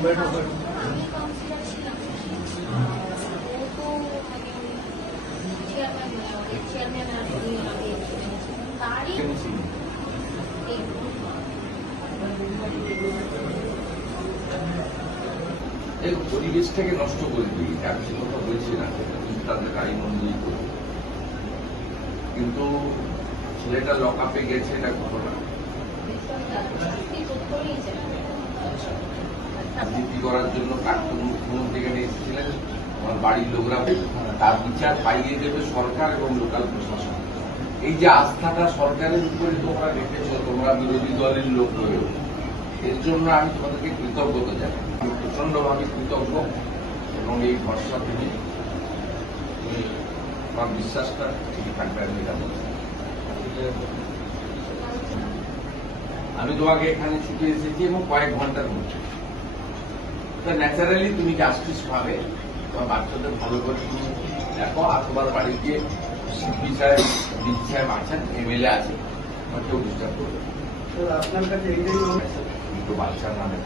Councillor ছিলাম, ও তো chairman তারই পরিবেশটাকে নষ্ট করে দিই, আমি সে কথা বলছি না, তাদের আইন অনুযায়ী করি, কিন্তু ছেলেটা লকআপে গেছে এটা ঘটনা রাজনীতি করার জন্য প্রাক্তন মুখ্যমন্ত্রী এখানে এসেছিলেন, আমার বাড়ির লোকরা, তার বিচার পাইয়ে দেবে সরকার এবং লোকাল প্রশাসন। এই যে আস্থাটা সরকারের উপরে তোমরা রেখেছ, তোমরা বিরোধী দলের লোক হয়েও, এর জন্য আমি তোমাদেরকে কৃতজ্ঞতা জানাই। আমি প্রচন্ডভাবে কৃতজ্ঞ এবং এই ভরসা তুমি আমার বিশ্বাসটা ঠিক থাকবে। আমি তোমাকে এখানে ছুটে এসেছি এবং কয়েক ঘন্টার মধ্যে ন্যাচারালি তুমি জাস্টিস পাবে, তোমার বাচ্চাদের ভালো করে তুমি দেখো। আর তোমার বাড়িতে সিপি সাহেব, ডিসি সাহেব আছেন, এমএলএ আছে, আমার কেউ ডিস্টার্ব করবে আপনার কাছে এইটাই কিন্তু বাচ্চার নামে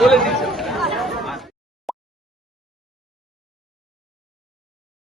বলে দিচ্ছে।